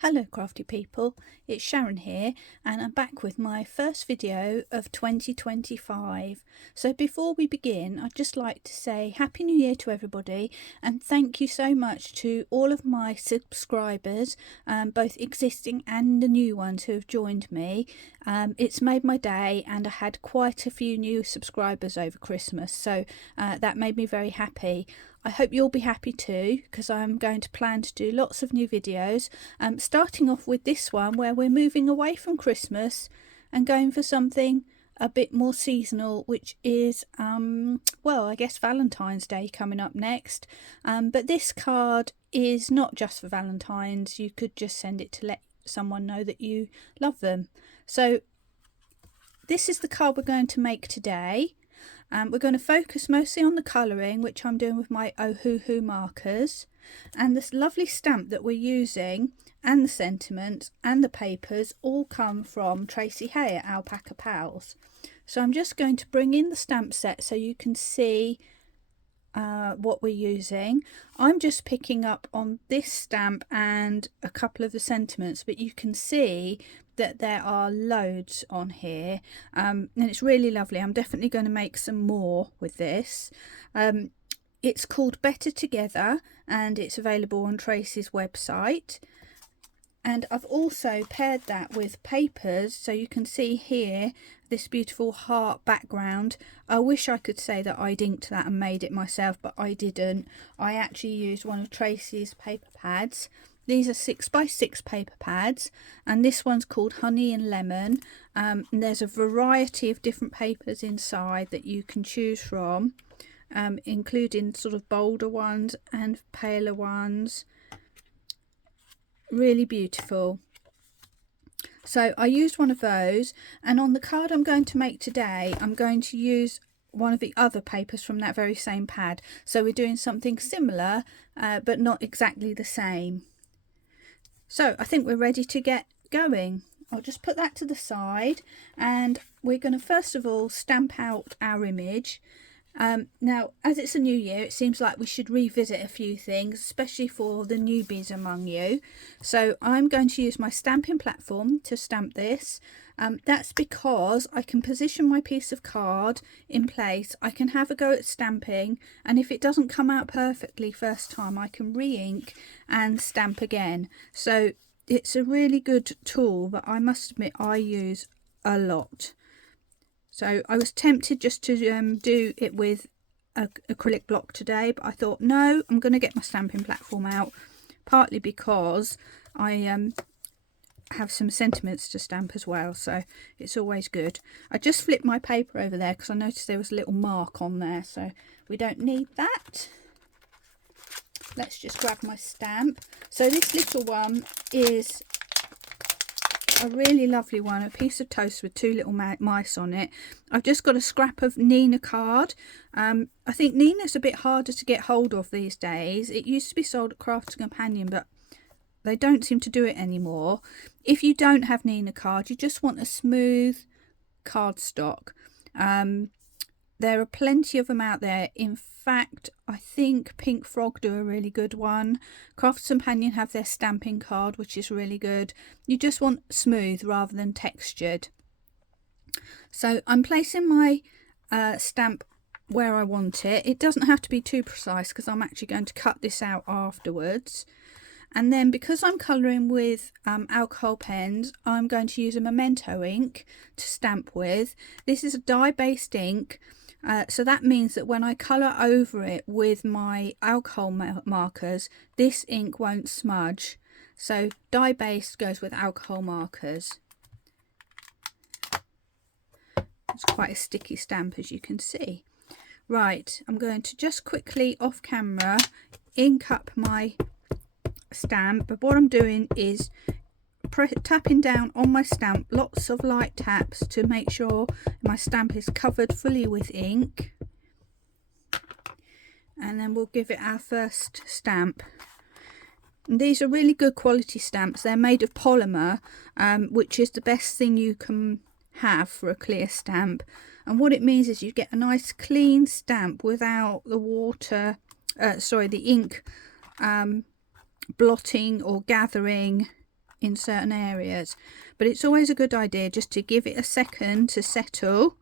Hello crafty people, it's Sharon here and I'm back with my first video of 2025. So before we begin, I'd just like to say Happy New Year to everybody and thank you so much to all of my subscribers, both existing and the new ones who have joined me. It's made my day and I had quite a few new subscribers over Christmas, so that made me very happy. I hope you'll be happy too, because I'm going to plan to do lots of new videos, starting off with this one where we're moving away from Christmas and going for something a bit more seasonal, which is, well, I guess Valentine's Day coming up next. But this card is not just for Valentine's. You could just send it to let someone know that you love them. So this is the card we're going to make today. We're going to focus mostly on the colouring, which I'm doing with my Ohuhu markers, and this lovely stamp that we're using and the sentiments and the papers all come from Tracey Hey at Alpaca Pals. So I'm just going to bring in the stamp set so you can see what we're using. I'm just picking up on this stamp and a couple of the sentiments, but you can see that there are loads on here, and it's really lovely. I'm definitely going to make some more with this. It's called Better Together and it's available on Tracey's website, and I've also paired that with papers, so you can see here this beautiful heart background. I wish I could say that I'd inked that and made it myself, but I didn't. I actually used one of Tracey's paper pads. These are 6x6 paper pads, and this one's called Honey and Lemon. And there's a variety of different papers inside that you can choose from, including sort of bolder ones and paler ones. Really beautiful. So I used one of those, and on the card I'm going to make today, I'm going to use one of the other papers from that very same pad. So we're doing something similar, but not exactly the same. So I think we're ready to get going. I'll just put that to the side, and we're going to first of all stamp out our image. Now, as it's a new year, it seems like we should revisit a few things, especially for the newbies among you. So I'm going to use my stamping platform to stamp this. That's because I can position my piece of card in place. I can have a go at stamping, and if it doesn't come out perfectly first time, I can re-ink and stamp again. So it's a really good tool that I must admit I use a lot. So I was tempted just to do it with an acrylic block today, but I thought, no, I'm going to get my stamping platform out, partly because I have some sentiments to stamp as well, so it's always good. I just flipped my paper over there because I noticed there was a little mark on there, so we don't need that. Let's just grab my stamp. So this little one is a really lovely one, a piece of toast with two little mice on it. I've just got a scrap of Nina card. I think Nina's a bit harder to get hold of these days. It used to be sold at Craft Companion, but they don't seem to do it anymore. If you don't have Nina card, you just want a smooth cardstock. There are plenty of them out there. In fact, I think Pink Frog do a really good one. Crafts Companion have their stamping card, which is really good. You just want smooth rather than textured. So I'm placing my stamp where I want it. It doesn't have to be too precise because I'm actually going to cut this out afterwards. And then because I'm colouring with alcohol pens, I'm going to use a Memento ink to stamp with. This is a dye-based ink. So that means that when I colour over it with my alcohol markers, this ink won't smudge. So dye-based goes with alcohol markers. It's quite a sticky stamp, as you can see. Right, I'm going to just quickly off camera ink up my stamp, but what I'm doing is tapping down on my stamp, lots of light taps to make sure my stamp is covered fully with ink, and then we'll give it our first stamp. And these are really good quality stamps. They're made of polymer, which is the best thing you can have for a clear stamp, and what it means is you get a nice clean stamp without the the ink blotting or gathering in certain areas, but it's always a good idea just to give it a second to settle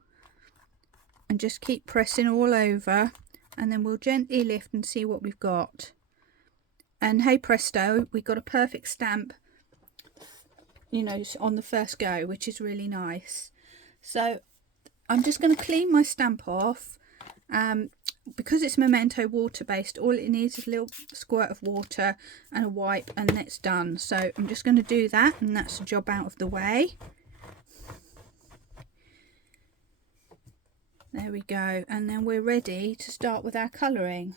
and just keep pressing all over, and then we'll gently lift and see what we've got. And hey presto, we've got a perfect stamp, you know, on the first go, which is really nice. So I'm just going to clean my stamp off. Because it's Memento water based, all it needs is a little squirt of water and a wipe, and it's done. So I'm just going to do that, and that's the job out of the way. There we go, and then we're ready to start with our colouring.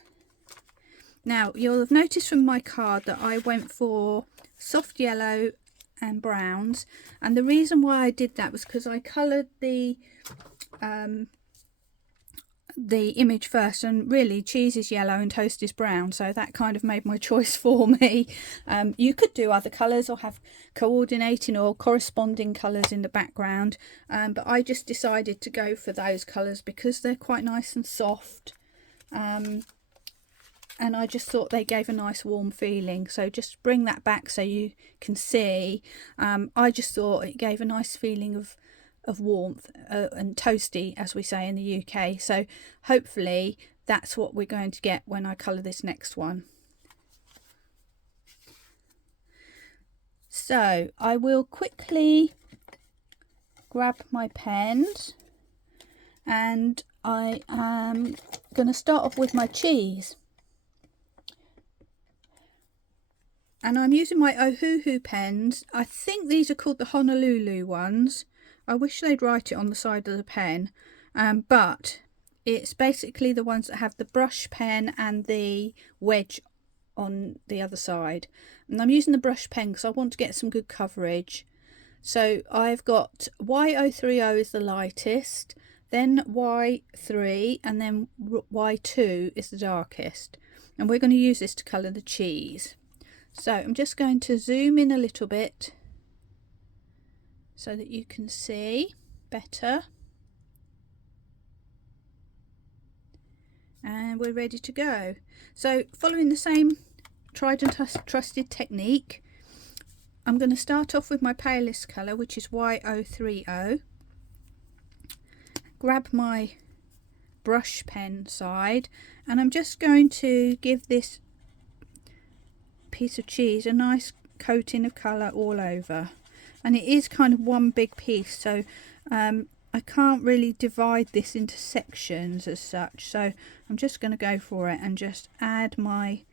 Now you'll have noticed from my card that I went for soft yellow and browns, and the reason why I did that was because I coloured the image first, and really cheese is yellow and toast is brown, so that kind of made my choice for me. You could do other colours or have coordinating or corresponding colours in the background, but I just decided to go for those colours because they're quite nice and soft, and I just thought they gave a nice warm feeling. So just bring that back so you can see. I just thought it gave a nice feeling of warmth and toasty, as we say in the UK. So hopefully that's what we're going to get when I colour this next one. So I will quickly grab my pens, and I am going to start off with my cheese. And I'm using my Ohuhu pens. I think these are called the Honolulu ones. I wish they'd write it on the side of the pen, but it's basically the ones that have the brush pen and the wedge on the other side. And I'm using the brush pen because I want to get some good coverage. So I've got Y030 is the lightest, then Y3, and then Y2 is the darkest. And we're going to use this to colour the cheese. So I'm just going to zoom in a little bit so that you can see better, and we're ready to go. So following the same tried and trusted technique, I'm going to start off with my palest colour, which is Y030, grab my brush pen side, and I'm just going to give this piece of cheese a nice coating of colour all over. And it is kind of one big piece, so I can't really divide this into sections as such, so I'm just going to go for it and just add my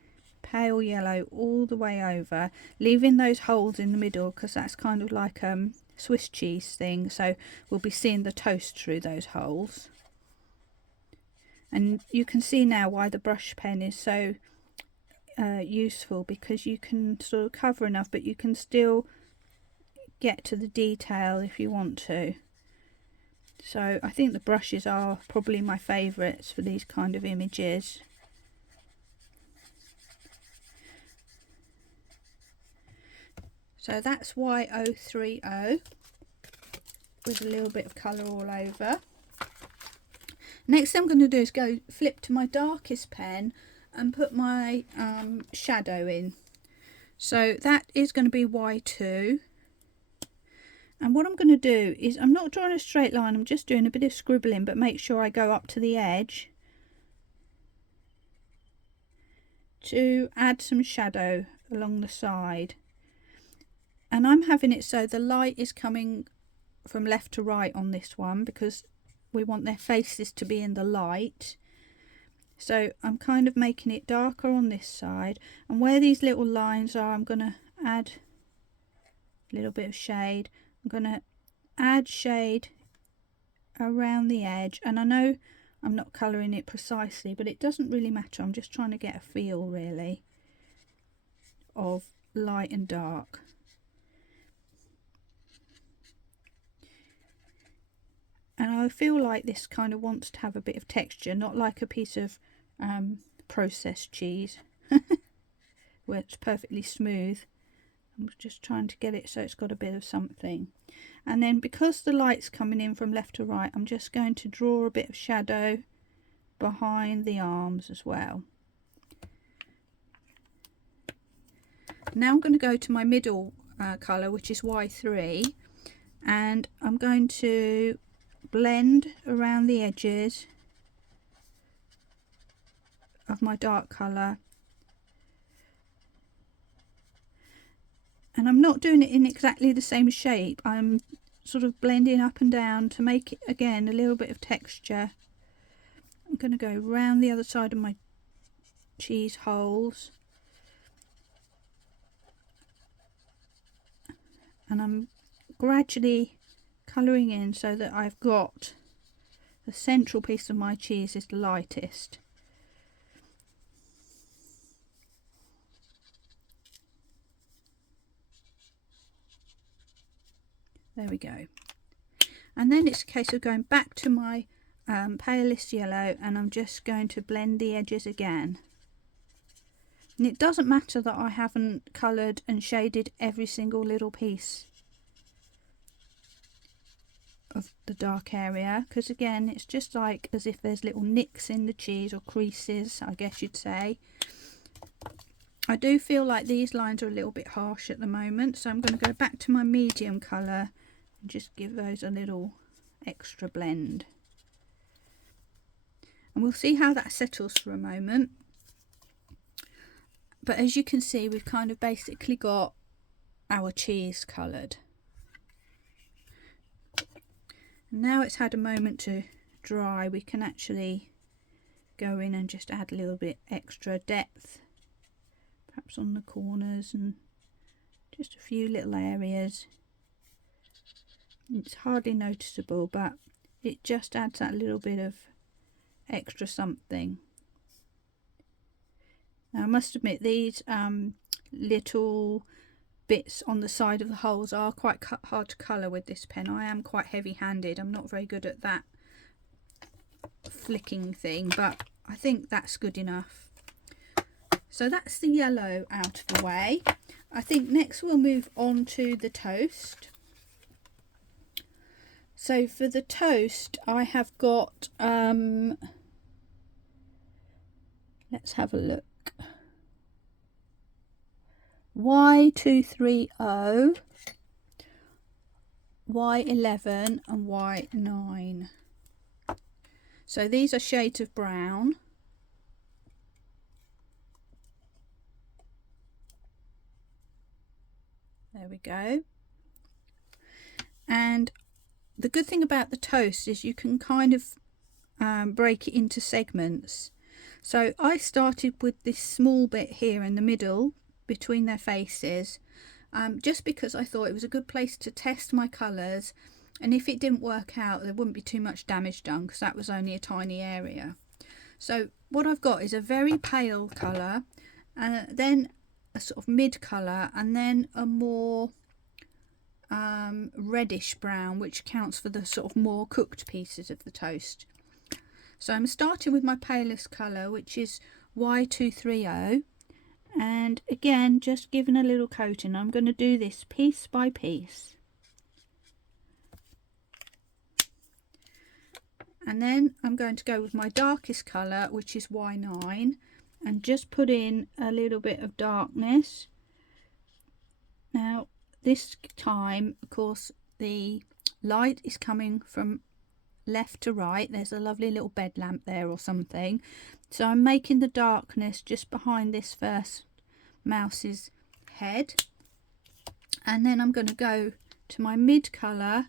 pale yellow all the way over, leaving those holes in the middle because that's kind of like Swiss cheese thing, so we'll be seeing the toast through those holes. And you can see now why the brush pen is so useful, because you can sort of cover enough but you can still get to the detail if you want to. So I think the brushes are probably my favourites for these kind of images. So that's Y030 with a little bit of colour all over. Next thing I'm going to do is go flip to my darkest pen and put my shadow in. So that is going to be Y2. And what I'm going to do is, I'm not drawing a straight line, I'm just doing a bit of scribbling, but make sure I go up to the edge to add some shadow along the side. And I'm having it so the light is coming from left to right on this one because we want their faces to be in the light. So I'm kind of making it darker on this side, and where these little lines are I'm going to add a little bit of shade. I'm going to add shade around the edge, and I know I'm not colouring it precisely, but it doesn't really matter. I'm just trying to get a feel really of light and dark. And I feel like this kind of wants to have a bit of texture, not like a piece of processed cheese where it's perfectly smooth. I'm just trying to get it so it's got a bit of something. And then because the light's coming in from left to right, I'm just going to draw a bit of shadow behind the arms as well. Now I'm going to go to my middle colour, which is Y3, and I'm going to blend around the edges of my dark colour, and I'm not doing it in exactly the same shape. I'm sort of blending up and down to make it again a little bit of texture. I'm going to go round the other side of my cheese holes, and I'm gradually colouring in so that I've got the central piece of my cheese is the lightest. There we go. And then it's a case of going back to my palest yellow, and I'm just going to blend the edges again. And it doesn't matter that I haven't coloured and shaded every single little piece of the dark area, because again it's just like as if there's little nicks in the cheese, or creases I guess you'd say. I do feel like these lines are a little bit harsh at the moment, so I'm going to go back to my medium colour and just give those a little extra blend. And we'll see how that settles for a moment. But as you can see, we've kind of basically got our cheese coloured. Now it's had a moment to dry, we can actually go in and just add a little bit extra depth, perhaps on the corners and just a few little areas. It's hardly noticeable, but it just adds that little bit of extra something. Now I must admit, these little bits on the side of the holes are quite hard to colour with this pen. I am quite heavy-handed. I'm not very good at that flicking thing, but I think that's good enough. So that's the yellow out of the way. I think next we'll move on to the toast. So for the toast I have got, let's have a look, Y230, Y11 and Y9. So these are shades of brown. There we go. And the good thing about the toast is you can kind of break it into segments. So I started with this small bit here in the middle between their faces, just because I thought it was a good place to test my colours, and if it didn't work out there wouldn't be too much damage done, because that was only a tiny area. So what I've got is a very pale colour, then a sort of mid colour, and then a more reddish brown, which counts for the sort of more cooked pieces of the toast. So I'm starting with my palest colour, which is Y230, and again just giving a little coating. I'm going to do this piece by piece, and then I'm going to go with my darkest colour, which is Y9, and just put in a little bit of darkness. Now this time, of course, the light is coming from left to right. There's a lovely little bed lamp there or something, so I'm making the darkness just behind this first mouse's head, and then I'm going to go to my mid colour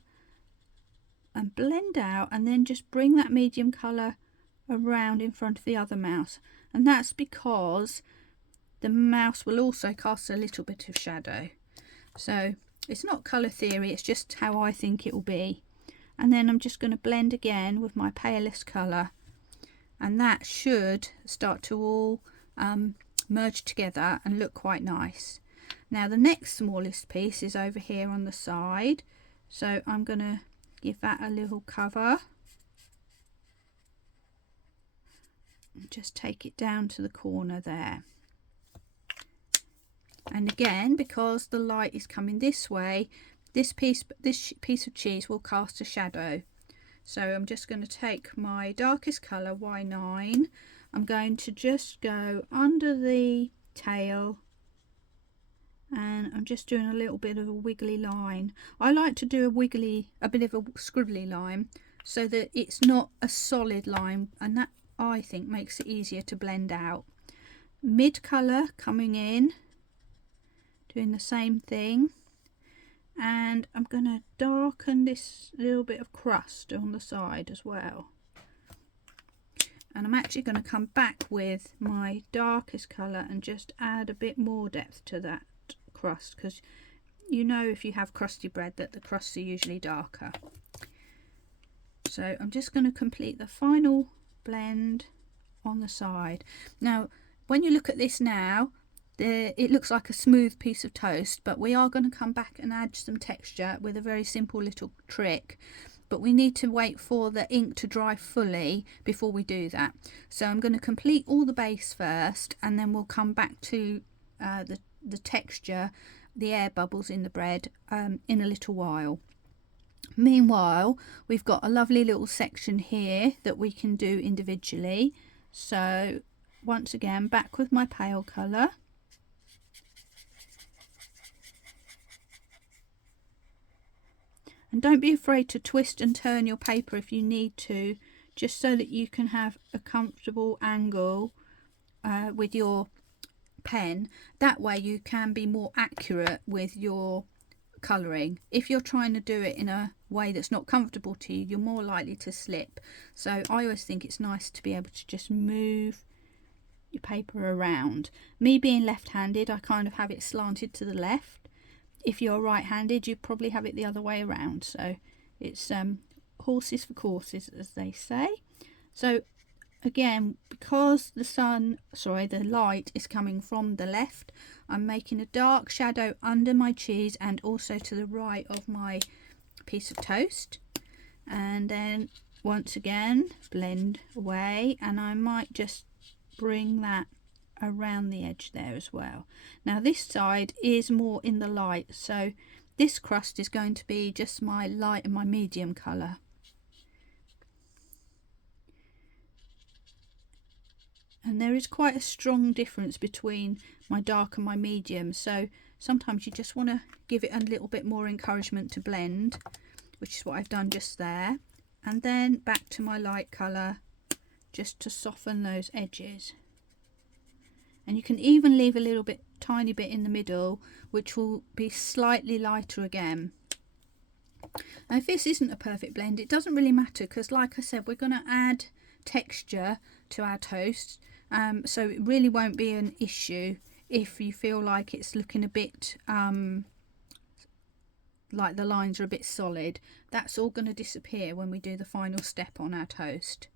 and blend out, and then just bring that medium colour around in front of the other mouse, and that's because the mouse will also cast a little bit of shadow. So it's not colour theory, it's just how I think it will be. And then I'm just going to blend again with my palest colour, and that should start to all merge together and look quite nice. Now the next smallest piece is over here on the side, so I'm going to give that a little cover and just take it down to the corner there. And again, because the light is coming this way, this piece of cheese will cast a shadow. So I'm just going to take my darkest colour, Y9. I'm going to just go under the tail and I'm just doing a little bit of a wiggly line. I like to do a bit of a scribbly line so that it's not a solid line, and that I think makes it easier to blend out. Mid colour coming in, doing the same thing, and I'm going to darken this little bit of crust on the side as well. And I'm actually going to come back with my darkest colour and just add a bit more depth to that crust, because you know if you have crusty bread that the crusts are usually darker. So I'm just going to complete the final blend on the side. Now when you look at this now, it looks like a smooth piece of toast, but we are going to come back and add some texture with a very simple little trick. But we need to wait for the ink to dry fully before we do that. So I'm going to complete all the base first, and then we'll come back to the texture, the air bubbles in the bread, in a little while. Meanwhile, we've got a lovely little section here that we can do individually. So once again, back with my pale colour. And don't be afraid to twist and turn your paper if you need to, just so that you can have a comfortable angle with your pen. That way you can be more accurate with your colouring. If you're trying to do it in a way that's not comfortable to you, you're more likely to slip. So I always think it's nice to be able to just move your paper around. Me being left-handed, I kind of have it slanted to the left. If you're right-handed, you probably have it the other way around. So it's horses for courses, as they say. So again, because the light is coming from the left, I'm making a dark shadow under my cheese and also to the right of my piece of toast. And then once again, blend away, and I might just bring that around the edge there as well. Now this side is more in the light, so this crust is going to be just my light and my medium colour. And there is quite a strong difference between my dark and my medium, so sometimes you just want to give it a little bit more encouragement to blend, which is what I've done just there. And then back to my light colour just to soften those edges. And you can even leave a little bit, tiny bit in the middle, which will be slightly lighter again. Now if this isn't a perfect blend, it doesn't really matter, because like I said, we're going to add texture to our toast, so it really won't be an issue if you feel like it's looking a bit like the lines are a bit solid. That's all going to disappear when we do the final step on our toast.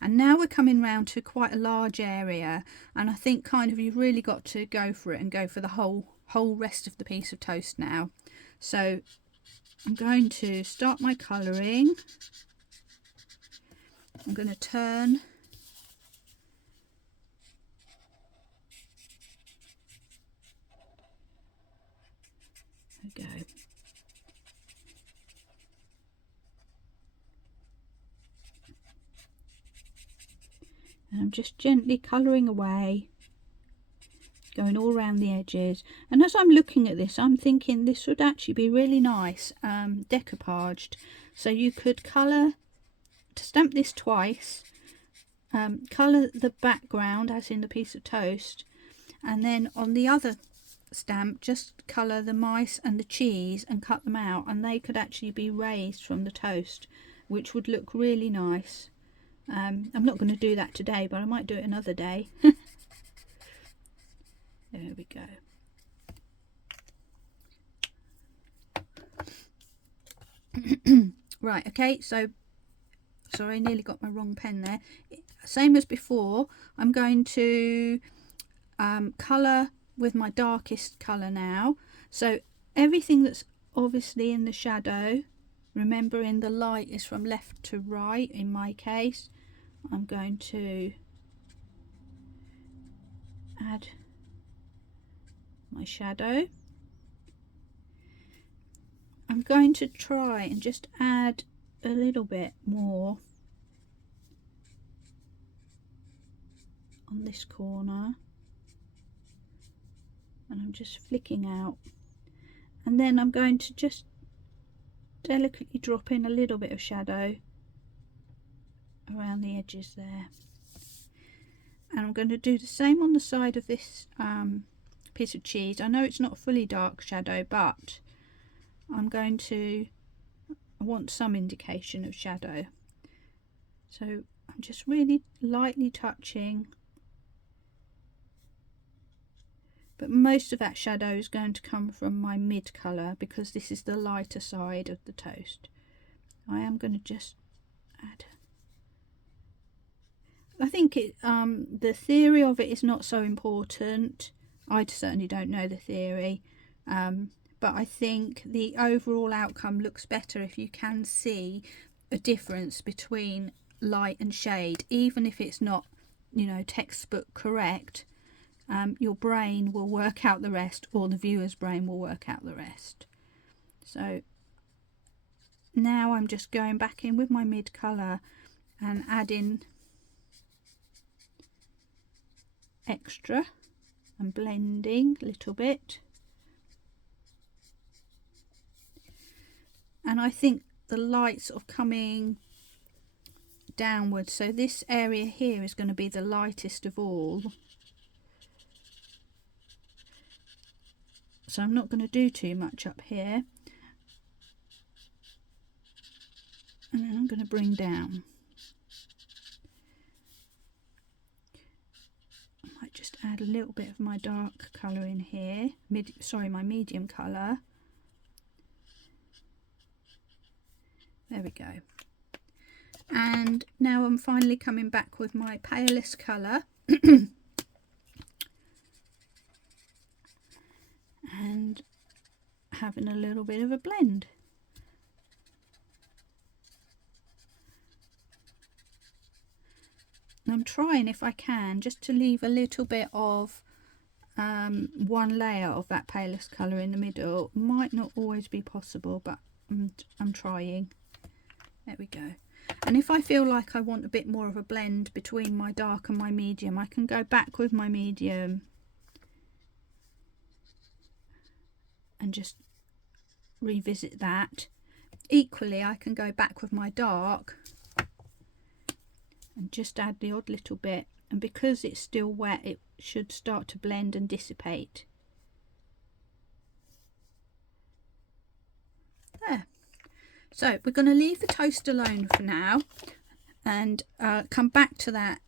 And now we're coming round to quite a large area, and I think kind of you've really got to go for it and go for the whole rest of the piece of toast now. So I'm going to start my colouring. I'm going to turn. There we go. And I'm just gently colouring away, going all around the edges. And as I'm looking at this, I'm thinking this would actually be really nice decoupaged. So you could colour, to stamp this twice, colour the background as in the piece of toast, and then on the other stamp just colour the mice and the cheese and cut them out, and they could actually be raised from the toast, which would look really nice. I'm not going to do that today, but I might do it another day. There we go. Right, okay, so sorry, I nearly got my wrong pen there. Same as before, I'm going to colour with my darkest colour now. So everything that's obviously in the shadow, remembering the light is from left to right in my case, I'm going to add my shadow. I'm going to try and just add a little bit more on this corner, and I'm just flicking out, and then I'm going to just delicately drop in a little bit of shadow around the edges there. And I'm going to do the same on the side of this piece of cheese. I know it's not fully dark shadow, but I want some indication of shadow. So I'm just really lightly touching, but most of that shadow is going to come from my mid colour because this is the lighter side of the toast. I am going to just add. I think the theory of it is not so important. I certainly don't know the theory, but I think the overall outcome looks better if you can see a difference between light and shade, even if it's not, you know, textbook correct. Your brain will work out the rest, or the viewer's brain will work out the rest. So now I'm just going back in with my mid colour and adding extra and blending a little bit. And I think the light's sort of coming downwards, so this area here is going to be the lightest of all. So I'm not going to do too much up here, and then I'm going to bring down. I might just add a little bit of my dark colour in here, my medium colour. There we go. And now I'm finally coming back with my palest colour and having a little bit of a blend. And I'm trying, if I can, just to leave a little bit of one layer of that palest colour in the middle. Might not always be possible, but I'm trying. There we go. And if I feel like I want a bit more of a blend between my dark and my medium, I can go back with my medium and just revisit that. Equally, I can go back with my dark and just add the odd little bit, and because it's still wet it should start to blend and dissipate. There. So we're going to leave the toast alone for now and come back to that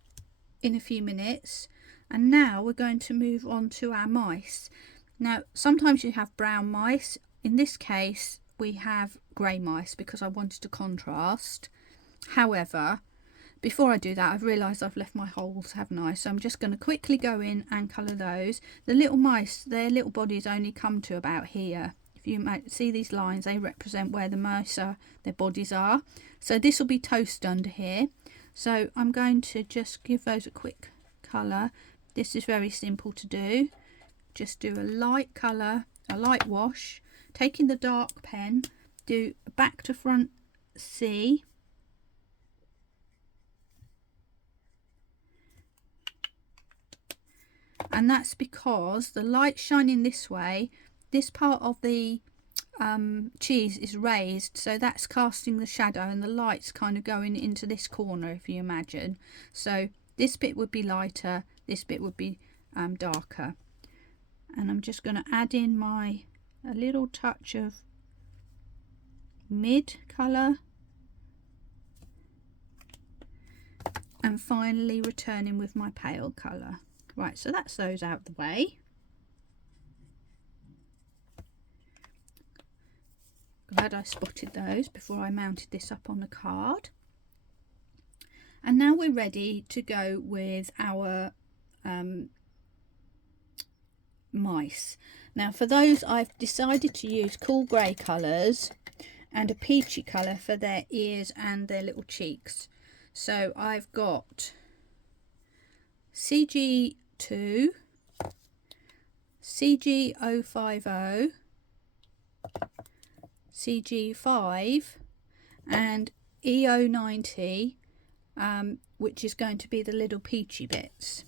in a few minutes. And now we're going to move on to our mice. Now sometimes you have brown mice. In this case we have grey mice because I wanted to contrast. However, before I do that, I've realised I've left my holes, haven't I? So I'm just going to quickly go in and colour those. The little mice, their little bodies only come to about here. If you might see these lines, they represent where the mice are, their bodies are. So this will be toast under here. So I'm going to just give those a quick colour. This is very simple to do. Just do a light colour, a light wash. Taking the dark pen, do a back to front C. And that's because the light shining this way, this part of the cheese is raised, so that's casting the shadow, and the light's kind of going into this corner, if you imagine. So this bit would be lighter, this bit would be darker. And I'm just going to add in a little touch of mid colour, and finally returning with my pale colour. Right, so that's those out of the way. Glad I spotted those before I mounted this up on the card. And now we're ready to go with our mice. Now for those, I've decided to use cool grey colours and a peachy colour for their ears and their little cheeks. So I've got CG2, CG050, CG5 and EO90, which is going to be the little peachy bits.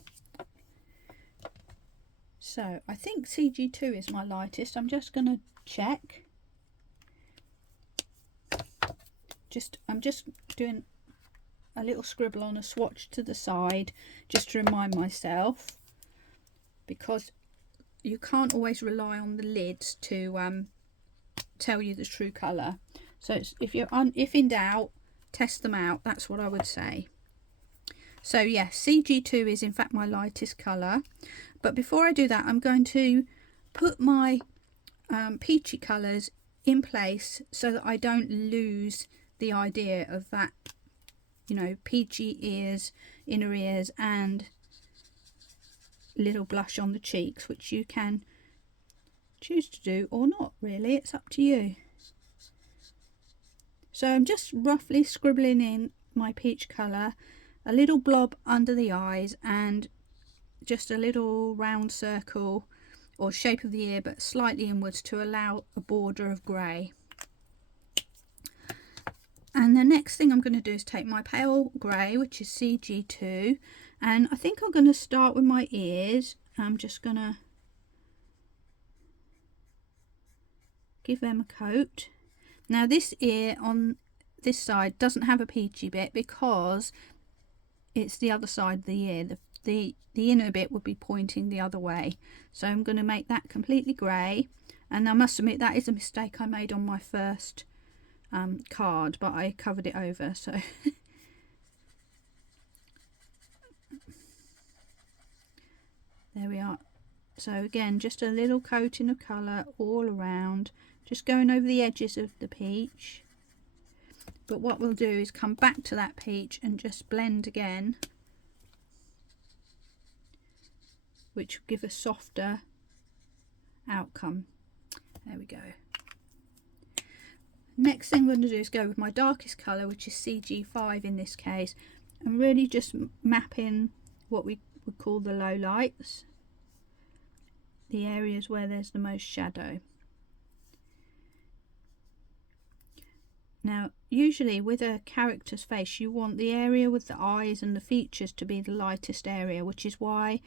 So I think CG2 is my lightest. I'm just going to check. I'm just doing a little scribble on a swatch to the side just to remind myself, because you can't always rely on the lids to tell you the true colour. So if in doubt, test them out. That's what I would say. So yes, CG2 is in fact my lightest colour. But before I do that, I'm going to put my peachy colours in place so that I don't lose the idea of that, you know, peachy ears, inner ears, and little blush on the cheeks, which you can choose to do or not, really. It's up to you. So I'm just roughly scribbling in my peach colour, a little blob under the eyes, and just a little round circle or shape of the ear, but slightly inwards to allow a border of grey. And the next thing I'm going to do is take my pale grey, which is CG2, and I think I'm going to start with my ears. I'm just going to give them a coat. Now this ear on this side doesn't have a peachy bit because it's the other side of the ear. The inner bit would be pointing the other way. So I'm going to make that completely grey. And I must admit that is a mistake I made on my first card, but I covered it over. So there we are. So again, just a little coating of colour all around, just going over the edges of the peach. But what we'll do is come back to that peach and just blend again, which will give a softer outcome. There we go. Next thing I'm going to do is go with my darkest colour, which is CG5 in this case, and really just map in what we would call the low lights, the areas where there's the most shadow. Now usually with a character's face you want the area with the eyes and the features to be the lightest area, which is why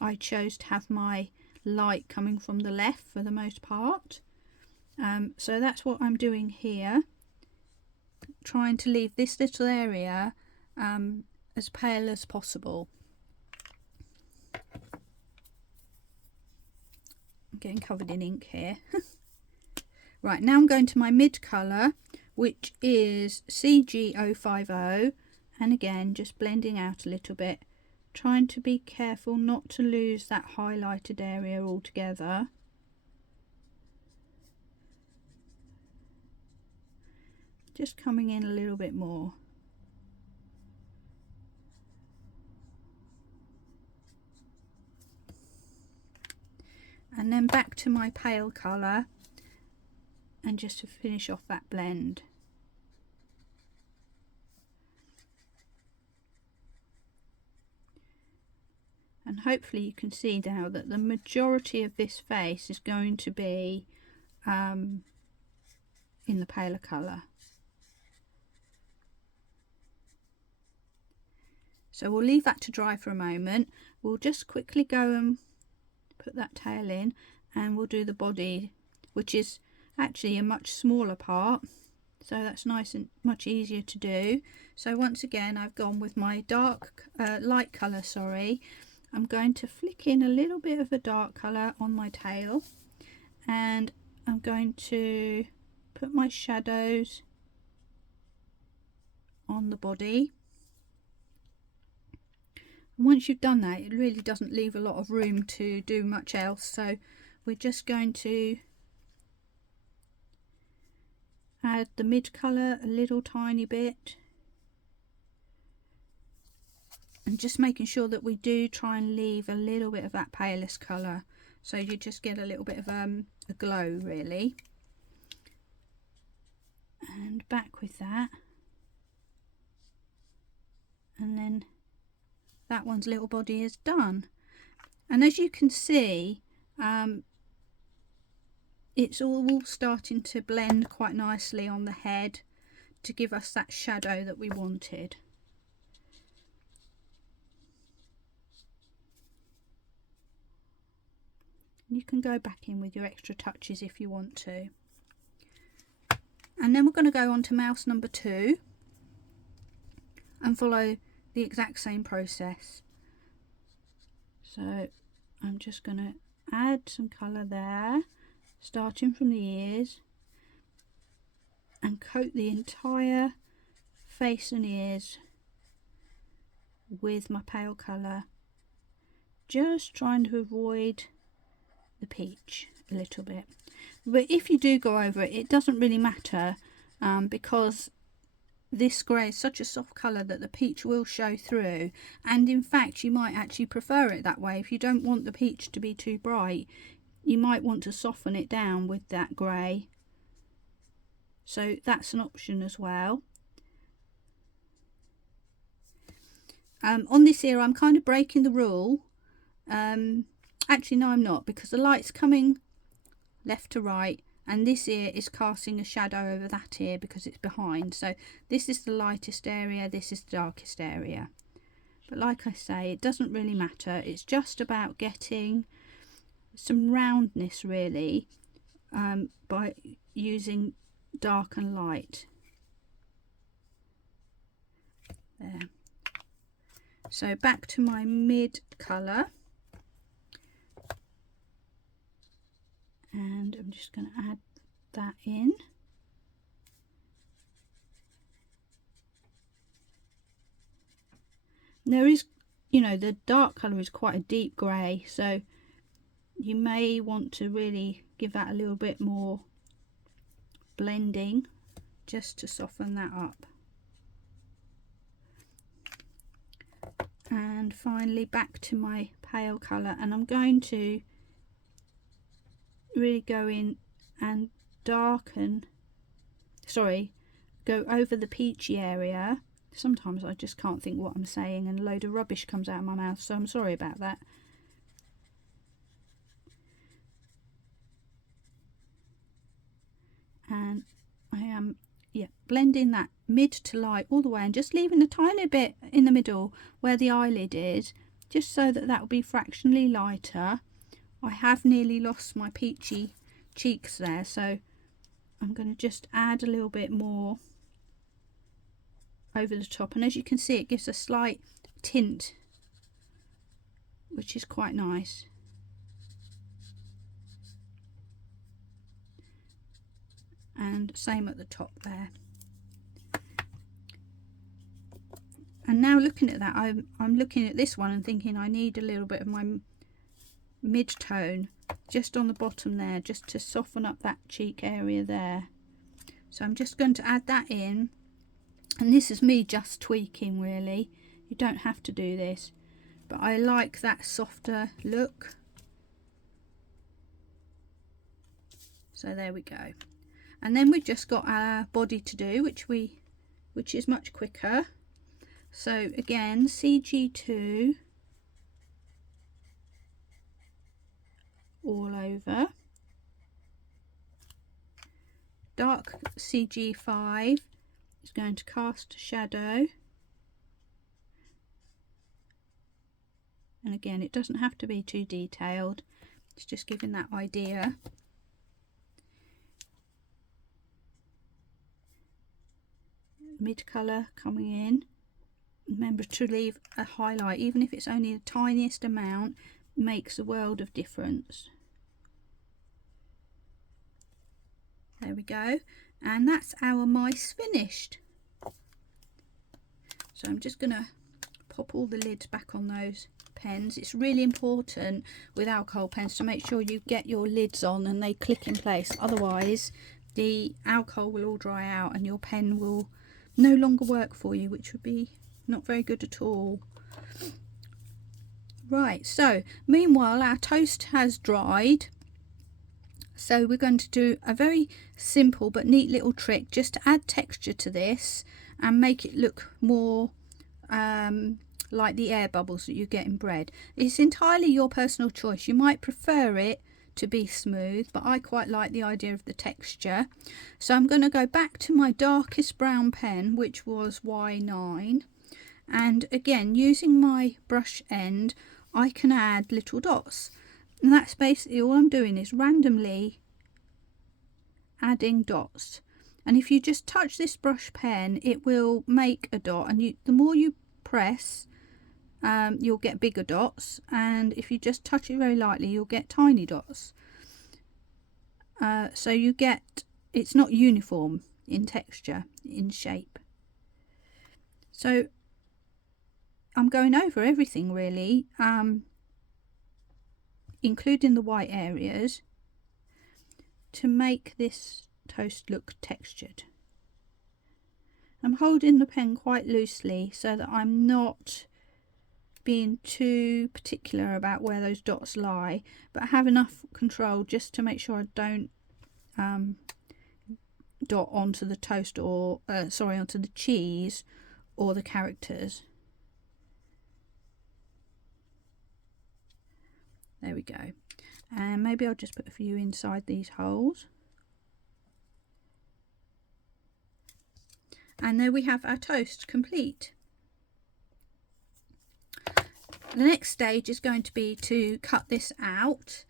I chose to have my light coming from the left for the most part. So that's what I'm doing here, trying to leave this little area as pale as possible. I'm getting covered in ink here. Right, now I'm going to my mid colour, which is CG050, and again just blending out a little bit, trying to be careful not to lose that highlighted area altogether. Just coming in a little bit more. And then back to my pale colour, and just to finish off that blend. And hopefully you can see now that the majority of this face is going to be in the paler colour. So we'll leave that to dry for a moment. We'll just quickly go and put that tail in, and we'll do the body, which is actually a much smaller part, so that's nice and much easier to do. So once again I've gone with my light colour, sorry. I'm going to flick in a little bit of a dark colour on my tail, and I'm going to put my shadows on the body. And once you've done that, it really doesn't leave a lot of room to do much else, so we're just going to add the mid colour a little tiny bit, and just making sure that we do try and leave a little bit of that palest colour, so you just get a little bit of a glow really. And back with that, and then that one's little body is done. And as you can see, it's all starting to blend quite nicely on the head to give us that shadow that we wanted. You can go back in with your extra touches if you want to. And then we're going to go on to mouse number 2 and follow the exact same process. So I'm just going to add some colour there, starting from the ears, and coat the entire face and ears with my pale colour, just trying to avoid the peach a little bit. But if you do go over it, it doesn't really matter, because this grey is such a soft colour that the peach will show through, and in fact you might actually prefer it that way. If you don't want the peach to be too bright, you might want to soften it down with that grey, so that's an option as well. On this ear I'm kind of breaking the rule. Actually no, I'm not, because the light's coming left to right and this ear is casting a shadow over that ear because it's behind. So this is the lightest area, this is the darkest area. But like I say, it doesn't really matter. It's just about getting some roundness really, by using dark and light. There. So back to my mid colour, and I'm just going to add that in. There is, you know, the dark colour is quite a deep grey, so you may want to really give that a little bit more blending just to soften that up. And finally back to my pale colour, and I'm going to really go in and darken, go over the peachy area. Sometimes I just can't think what I'm saying and a load of rubbish comes out of my mouth, so I'm sorry about that. And I am blending that mid to light all the way and just leaving a tiny bit in the middle where the eyelid is, just so that that will be fractionally lighter. I have nearly lost my peachy cheeks there, so I'm going to just add a little bit more over the top, and as you can see it gives a slight tint which is quite nice. And same at the top there. And now looking at that, I'm looking at this one and thinking I need a little bit of my mid-tone just on the bottom there, just to soften up that cheek area there. So I'm just going to add that in, and this is me just tweaking really. You don't have to do this, but I like that softer look. So there we go. And then we've just got our body to do, which is much quicker. So again, CG2 all over. Dark CG5 is going to cast a shadow. And again, it doesn't have to be too detailed. It's just giving that idea. Mid colour coming in. Remember to leave a highlight, even if it's only the tiniest amount, makes a world of difference. There we go, and that's our mice finished. So I'm just gonna pop all the lids back on those pens. It's really important with alcohol pens to make sure you get your lids on and they click in place, otherwise the alcohol will all dry out and your pen will no longer work for you, which would be not very good at all. Right, so meanwhile our toast has dried, so we're going to do a very simple but neat little trick just to add texture to this and make it look more like the air bubbles that you get in bread. It's entirely your personal choice. You might prefer it to be smooth, but I quite like the idea of the texture. So I'm going to go back to my darkest brown pen, which was Y9, and again using my brush end I can add little dots. And that's basically all I'm doing, is randomly adding dots. And if you just touch this brush pen, it will make a dot, and the more you press, you'll get bigger dots, and if you just touch it very lightly, you'll get tiny dots. So you get, it's not uniform in texture, in shape. So I'm going over everything really, including the white areas, to make this toast look textured. I'm holding the pen quite loosely so that I'm not being too particular about where those dots lie, but I have enough control just to make sure I don't dot onto the toast, or onto the cheese or the characters. There we go. And maybe I'll just put a few inside these holes. And there we have our toast complete. The next stage is going to be to cut this out.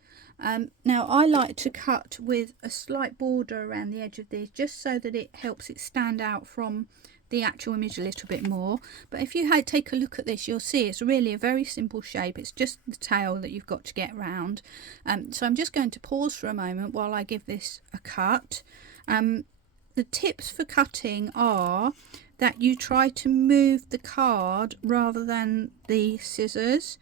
Now I like to cut with a slight border around the edge of this, just so that it helps it stand out from the actual image a little bit more. But if you take a look at this, you'll see it's really a very simple shape. It's just the tail that you've got to get round. So I'm just going to pause for a moment while I give this a cut. The tips for cutting are that you try to move the card rather than the scissors.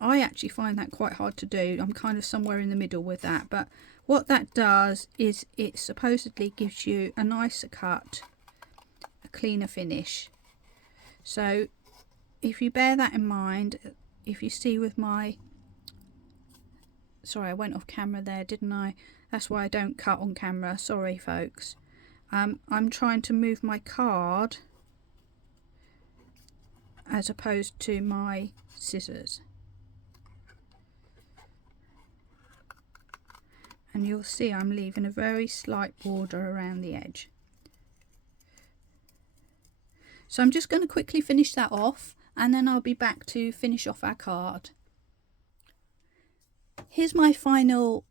I actually find that quite hard to do. I'm kind of somewhere in the middle with that, but what that does is it supposedly gives you a nicer cut, a cleaner finish. So if you bear that in mind, if you see with my, sorry, I went off camera there, didn't I? That's why I don't cut on camera, sorry folks. I'm trying to move my card as opposed to my scissors. And you'll see I'm leaving a very slight border around the edge. So I'm just going to quickly finish that off, and then I'll be back to finish off our card. Here's my final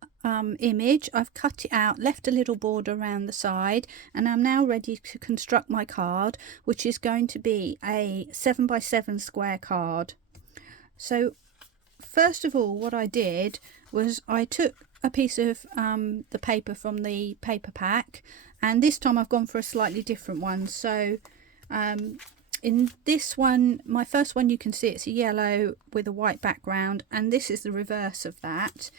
image. I've cut it out, left a little border around the side, and I'm now ready to construct my card, which is going to be a 7x7 square card. So first of all, what I did was I took a piece of the paper from the paper pack, and this time I've gone for a slightly different one. So in this one, my first one, you can see it's a yellow with a white background, and this is the reverse of that.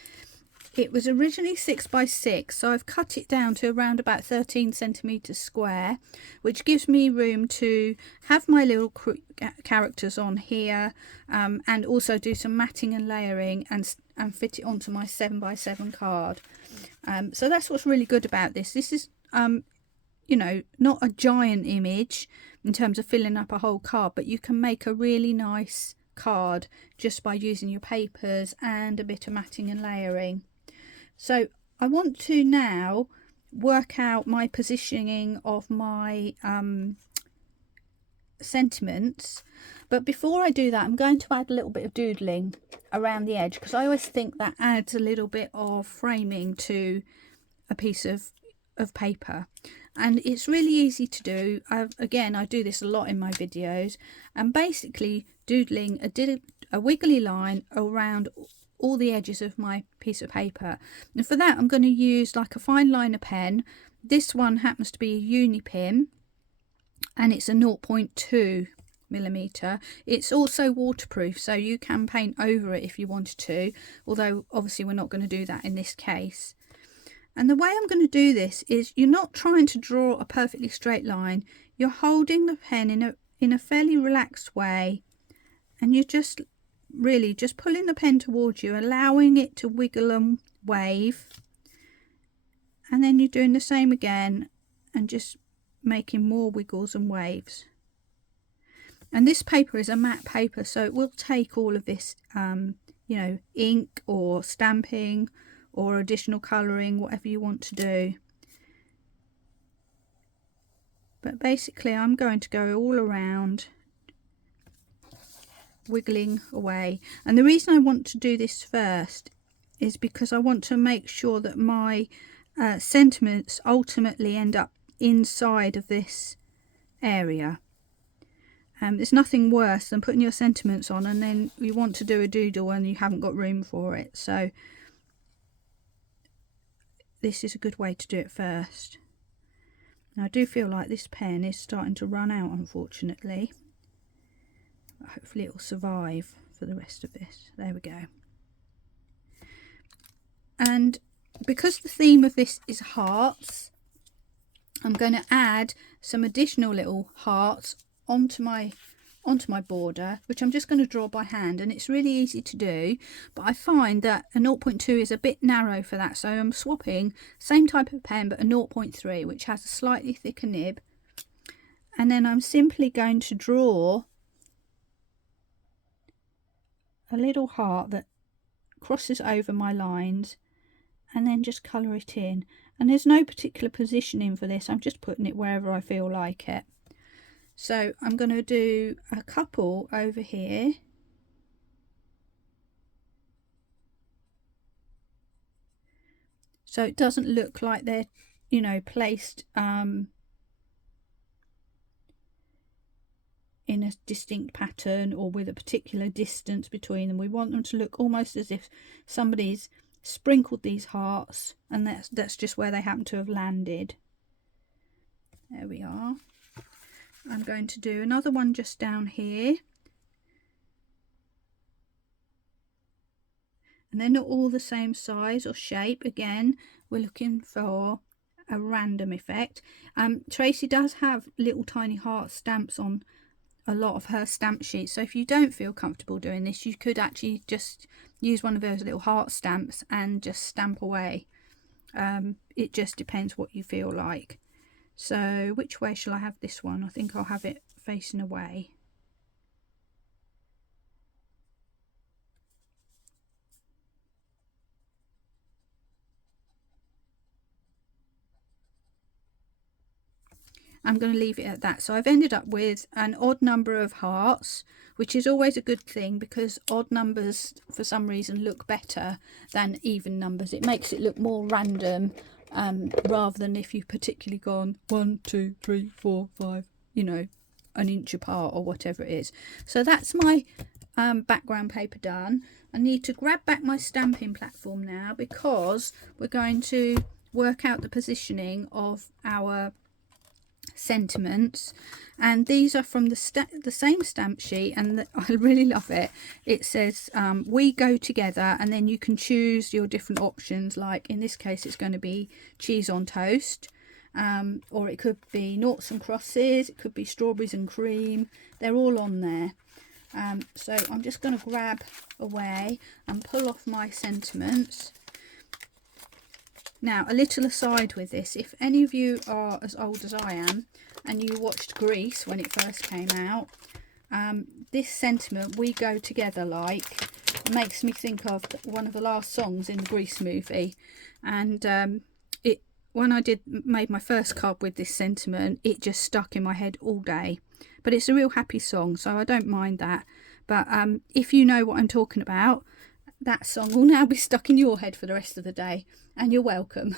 It was originally 6x6, so I've cut it down to around about 13 centimeters square, which gives me room to have my little characters on here, and also do some matting and layering and fit it onto my 7x7 card. So that's what's really good about this. This is you know, not a giant image in terms of filling up a whole card, but you can make a really nice card just by using your papers and a bit of matting and layering. So I want to now work out my positioning of my sentiments, but before I do that, I'm going to add a little bit of doodling around the edge, because I always think that adds a little bit of framing to a piece of paper, and it's really easy to do. Again, I do this a lot in my videos, and basically doodling a wiggly line around all the edges of my piece of paper. And for that, I'm going to use like a fine liner pen. This one happens to be a uni pin, and it's a 0.2 millimeter. It's also waterproof, so you can paint over it if you wanted to, although obviously we're not going to do that in this case. And the way I'm going to do this is, you're not trying to draw a perfectly straight line. You're holding the pen in a fairly relaxed way, and you're just really just pulling the pen towards you, allowing it to wiggle and wave, and then you're doing the same again and just making more wiggles and waves. And this paper is a matte paper, so it will take all of this you know, ink or stamping or additional colouring, whatever you want to do. But basically I'm going to go all around, wiggling away. And the reason I want to do this first is because I want to make sure that my sentiments ultimately end up inside of this area. There's nothing worse than putting your sentiments on and then you want to do a doodle and you haven't got room for it. So this is a good way to do it first. Now I do feel like this pen is starting to run out, unfortunately. But hopefully it will survive for the rest of this. There we go. And because the theme of this is hearts, I'm going to add some additional little hearts onto my border, which I'm just going to draw by hand, and it's really easy to do, but I find that a 0.2 is a bit narrow for that, so I'm swapping same type of pen but a 0.3, which has a slightly thicker nib, and then I'm simply going to draw a little heart that crosses over my lines and then just colour it in. And there's no particular positioning for this, I'm just putting it wherever I feel like it. So I'm going to do a couple over here. So it doesn't look like they're, you know, placed in a distinct pattern or with a particular distance between them. We want them to look almost as if somebody's sprinkled these hearts and that's just where they happen to have landed. There we are. I'm going to do another one just down here, and they're not all the same size or shape. Again, we're looking for a random effect. Tracey does have little tiny heart stamps on a lot of her stamp sheets, so if you don't feel comfortable doing this, you could actually just use one of those little heart stamps and just stamp away. It just depends what you feel like. So which way shall I have this one? I think I'll have it facing away. I'm going to leave it at that. So I've ended up with an odd number of hearts, which is always a good thing because odd numbers for some reason look better than even numbers. It makes it look more random, rather than if you've particularly gone 1, 2, 3, 4, 5, you know, an inch apart or whatever it is. So that's my background paper done. I need to grab back my stamping platform now because we're going to work out the positioning of our sentiments, and these are from the same stamp sheet, and I really love it. It says we go together, and then you can choose your different options, like in this case it's going to be cheese on toast, or it could be noughts and crosses, it could be strawberries and cream. They're all on there. So I'm just going to grab away and pull off my sentiments. Now, a little aside with this, if any of you are as old as I am and you watched Grease when it first came out, this sentiment, we go together like, makes me think of one of the last songs in the Grease movie. And when I made my first card with this sentiment, it just stuck in my head all day. But it's a real happy song, so I don't mind that. But if you know what I'm talking about, that song will now be stuck in your head for the rest of the day, and you're welcome.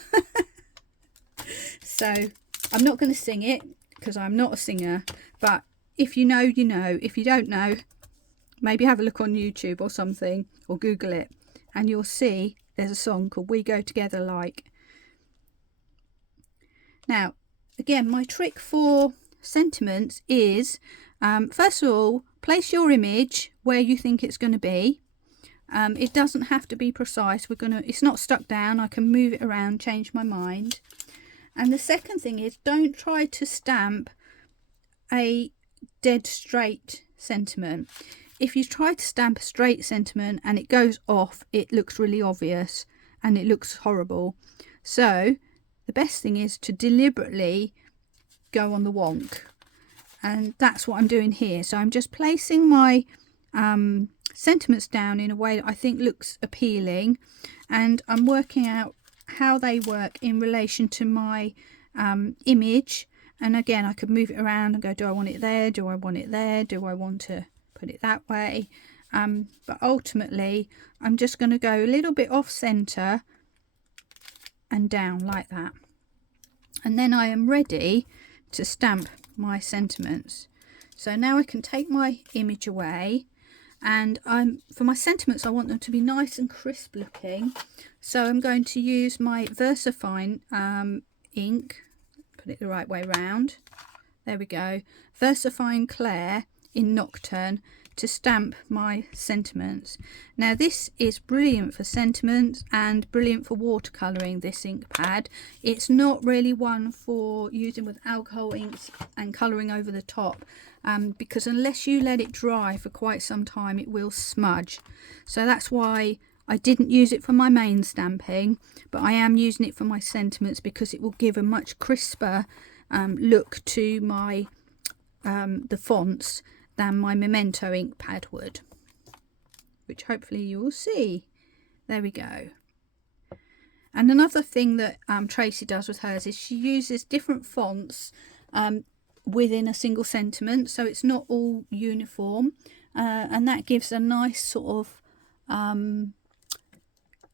So I'm not going to sing it because I'm not a singer, but if you know, you know. If you don't know, maybe have a look on YouTube or something, or Google it, and you'll see there's a song called We Go Together Like. Now, again, my trick for sentiments is, first of all, place your image where you think it's going to be. It doesn't have to be precise. It's not stuck down. I can move it around, change my mind. And the second thing is, don't try to stamp a dead straight sentiment. If you try to stamp a straight sentiment and it goes off, it looks really obvious and it looks horrible. So the best thing is to deliberately go on the wonk. And that's what I'm doing here. So I'm just placing my sentiments down in a way that I think looks appealing, and I'm working out how they work in relation to my image. And again, I could move it around and go, do I want it there, do I want it there, do I want to put it that way? but ultimately I'm just going to go a little bit off center and down like that, and then I am ready to stamp my sentiments. So now I can take my image away, and for my sentiments I want them to be nice and crisp looking, so I'm going to use my VersaFine ink, put it the right way round, there we go, VersaFine Clair in Nocturne, to stamp my sentiments. Now this is brilliant for sentiments and brilliant for watercolouring, this ink pad. It's not really one for using with alcohol inks and colouring over the top, because unless you let it dry for quite some time it will smudge. So that's why I didn't use it for my main stamping, but I am using it for my sentiments because it will give a much crisper look to my the fonts than my Memento ink pad would, which hopefully you will see. There we go. And another thing that Tracey does with hers is she uses different fonts within a single sentiment, so it's not all uniform, and that gives a nice sort of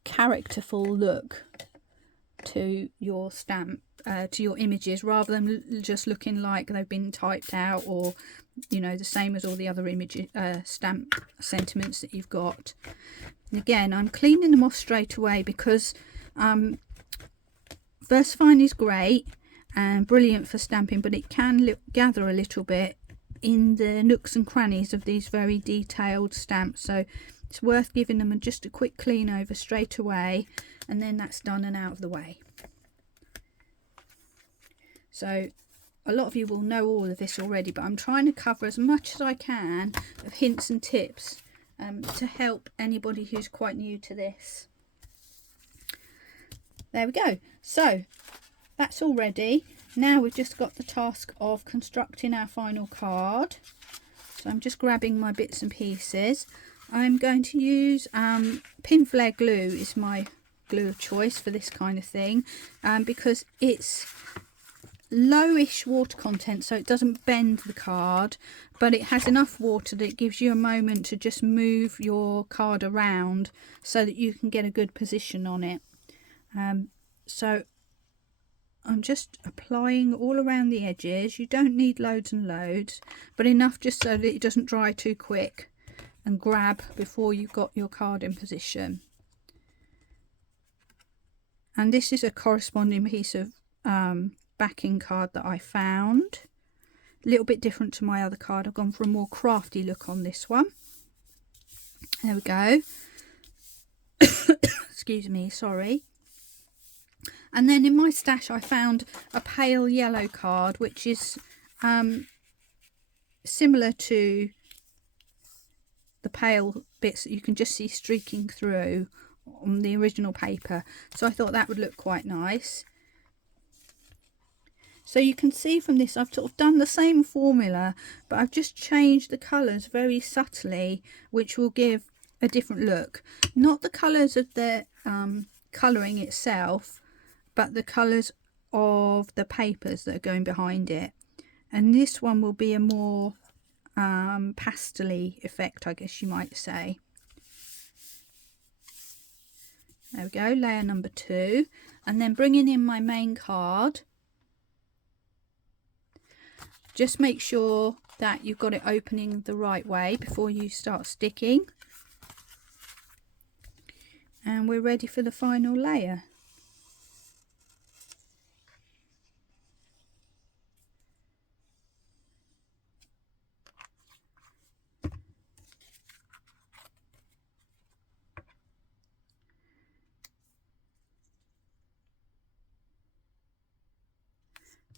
characterful look to your stamp, to your images, rather than just looking like they've been typed out, or you know, the same as all the other images, stamp sentiments that you've got. And again, I'm cleaning them off straight away because VersaFine is great and brilliant for stamping, but it can gather a little bit in the nooks and crannies of these very detailed stamps, so it's worth giving them just a quick clean over straight away, and then that's done and out of the way. So a lot of you will know all of this already, but I'm trying to cover as much as I can of hints and tips to help anybody who's quite new to this. There we go. So that's all ready. Now we've just got the task of constructing our final card. So I'm just grabbing my bits and pieces. I'm going to use pin flare glue is my glue of choice for this kind of thing, because it's lowish water content, so it doesn't bend the card, but it has enough water that it gives you a moment to just move your card around so that you can get a good position on it. So I'm just applying all around the edges. You don't need loads and loads, but enough just so that it doesn't dry too quick and grab before you've got your card in position. And this is a corresponding piece of backing card that I found. A little bit different to my other card. I've gone for a more crafty look on this one. There we go. Excuse me, sorry. And then in my stash I found a pale yellow card, which is similar to the pale bits that you can just see streaking through on the original paper, so I thought that would look quite nice. So you can see from this I've sort of done the same formula, but I've just changed the colours very subtly, which will give a different look. Not the colours of the colouring itself, but the colours of the papers that are going behind it. And this one will be a more pastel-y effect, I guess you might say. There we go, layer number 2. And then bringing in my main card, just make sure that you've got it opening the right way before you start sticking. And we're ready for the final layer.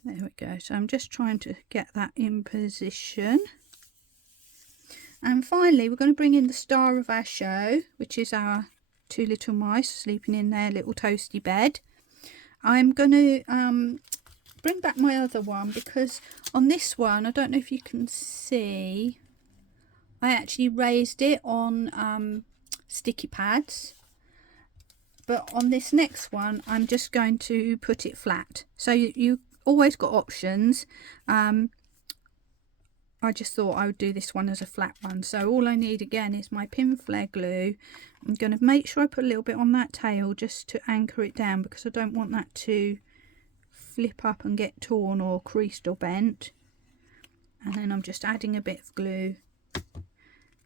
There we go. So I'm just trying to get that in position. And finally, we're going to bring in the star of our show, which is our two little mice sleeping in their little toasty bed. I'm going to bring back my other one, because on this one, I don't know if you can see, I actually raised it on sticky pads. But on this next one, I'm just going to put it flat. So you always got options. I just thought I would do this one as a flat one. So all I need again is my pin flare glue. I'm going to make sure I put a little bit on that tail just to anchor it down, because I don't want that to flip up and get torn or creased or bent. And then I'm just adding a bit of glue,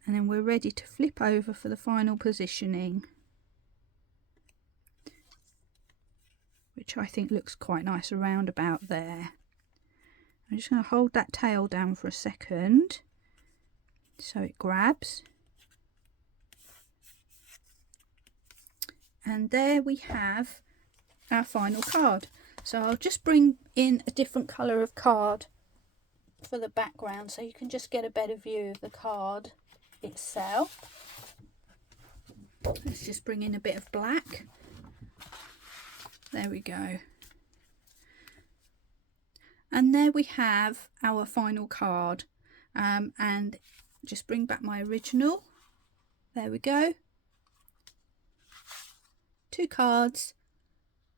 and then we're ready to flip over for the final positioning, which I think looks quite nice around about there. I'm just going to hold that tail down for a second so it grabs. And there we have our final card. So I'll just bring in a different colour of card for the background so you can just get a better view of the card itself. Let's just bring in a bit of black. There we go. And there we have our final card. And just bring back my original. There we go. 2 cards,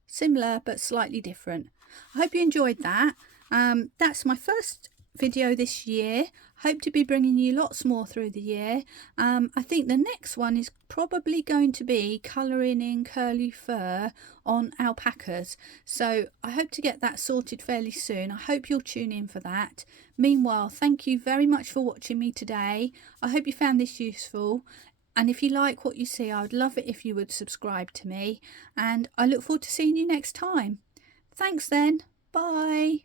similar but slightly different. I hope you enjoyed that. That's my first video this year. Hope to be bringing you lots more through the year. I think the next one is probably going to be colouring in curly fur on alpacas, so I hope to get that sorted fairly soon. I hope you'll tune in for that. Meanwhile, thank you very much for watching me today. I hope you found this useful, and if you like what you see, I would love it if you would subscribe to me, and I look forward to seeing you next time. Thanks then. Bye.